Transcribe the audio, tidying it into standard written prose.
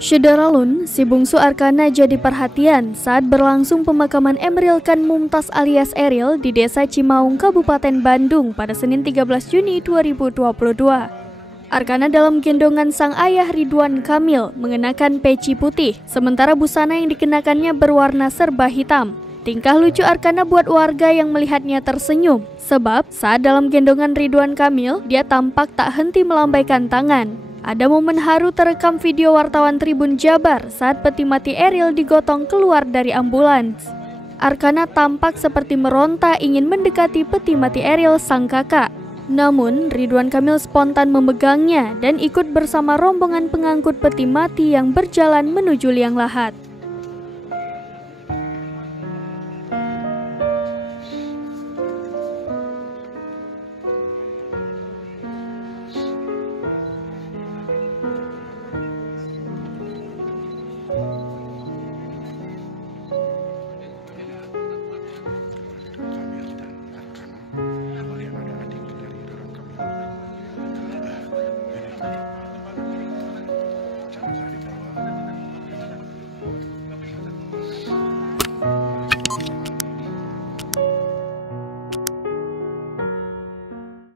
Syederalun, si bungsu Arkana jadi perhatian saat berlangsung pemakaman Emeril Khan Mumtaz alias Eril di Desa Cimaung, Kabupaten Bandung pada Senin 13 Juni 2022. Arkana dalam gendongan sang ayah Ridwan Kamil mengenakan peci putih, sementara busana yang dikenakannya berwarna serba hitam. Tingkah lucu Arkana buat warga yang melihatnya tersenyum, sebab saat dalam gendongan Ridwan Kamil, dia tampak tak henti melambaikan tangan. Ada momen haru terekam video wartawan Tribun Jabar saat peti mati Eril digotong keluar dari ambulans. Arkana tampak seperti meronta ingin mendekati peti mati Eril sang kakak. Namun, Ridwan Kamil spontan memegangnya dan ikut bersama rombongan pengangkut peti mati yang berjalan menuju liang lahat.